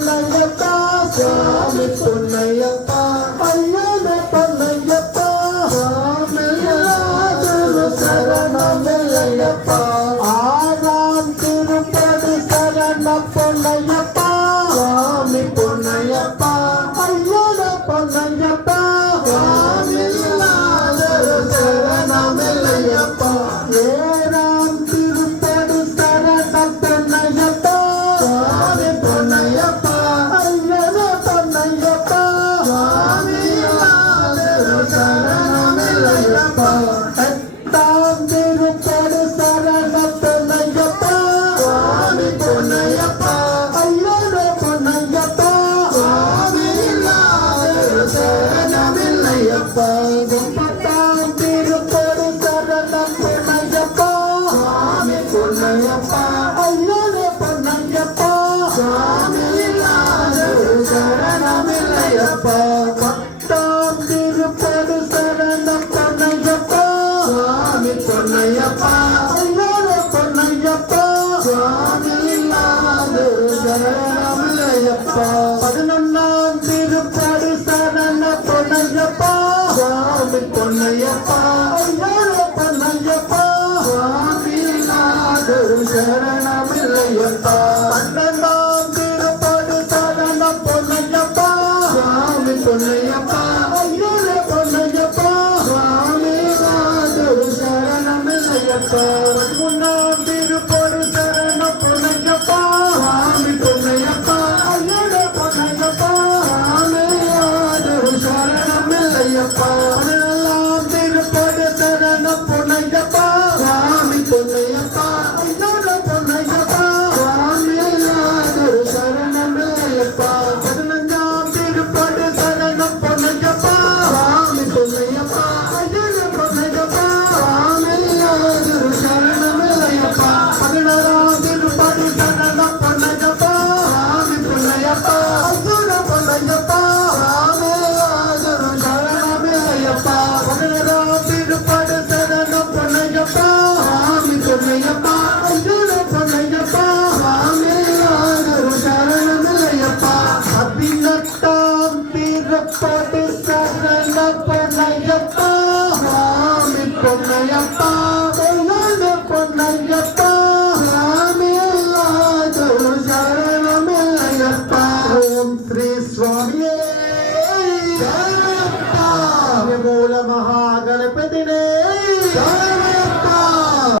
பொன்னையப்பா சுவாமி பொன்னையப்பா ஐயனே பொன்னையப்பா சுவாமியாதொரு சரணமில்லையப்பா ஆறாம் திருப்பதி சரண பொன்னையப்பா சுவாமி பொன்னையப்பா ஐயனே பொன்னையப்பா சுவாமியாதொரு சரணமில்லையப்பா ஏறாம் திருப்பதி சரண பொன்னையப்பா சுவாமி பொன்னையப்பா ஐயனே பொன்னையப்பா சுவாமியாதொரு சரணமில்லையப்பா எட்டாம் திருப்பதி சரண பொன்னையப்பா சுவாமி பொன்னையப்பா ஐயனே பொன்னையப்பா சுவாமியாதொரு சரணமில்லையப்பா முப்பத்தாம் திருப்பதி சரண பொன்னையப்பா சுவாமி பொன்னையப்பா ஐயனே பொன்னையப்பா சுவாமியாதொரு சரணமில்லையப்பா பத்தாம் திருப்பதி சரண பொன்னையப்பா சுவாமி பொன்னையப்பா ஐயனே பொன்னையப்பா சுவாமியாதொரு சரணமில்லையப்பா பதினொன்னாம் திருப்பதி சரண பொன்னையப்பா சுவாமி பொன்னையப்பா ஐயனே பொன்னையப்பா சுவாமியாதொரு சரணமில்லையப்பா பன்னெண்டாம் திருப்பதி சரண பொன்னையப்பா சுவாமி பொன்னையப்பா ஐயனே பொன்னையப்பா சுவாமியாதொரு சரணமில்லையப்பா பதிமூணாம் திருப்பதி சரண பொன்னையப்பா சுவாமி பொன்னையப்பா ஐயனே பொன்னையப்பா சுவாமியாதொரு சரணமில்லையப்பா பதினேழாம் திருப்பதி சரண பொன்னையப்பா சுவாமி பொன்னையப்பா ஐயனே பொன்னையப்பா சுவாமியாதொரு சரணமில்லையப்பா பதினஞ்சாம் திருப்பதி சரண பொன்னையப்பா சுவாமி பொன்னையப்பா ஐயனே பொன்னையப்பா சுவாமியாதொரு சரணமில்லையப்பா பதினாறாம் திருப்பதி சரண பொன்னையப்பா சுவாமி பொன்னையப்பா ஐயனே பொன்னையப்பா சுவாமியாதொரு சரணமில்லையப்பா பதினாறாம் திருப்பதி சரண பொன்னையப்பா சுவாமி பொன்னையப்பா ஐயனே பொன்னையப்பா சுவாமியாதொரு சரணமில்லையப்பா பதினெட்டாம் திருப்பதி சரண பொன்னையப்பா சுவாமி பொன்னையப்பா ஐயனே பொன்னையப்பா சுவாமியாதொரு சரணமில்லையப்பா ஓம் ஸ்ரீ சுவாமியே சரணப்பா மூல மகாகணபதி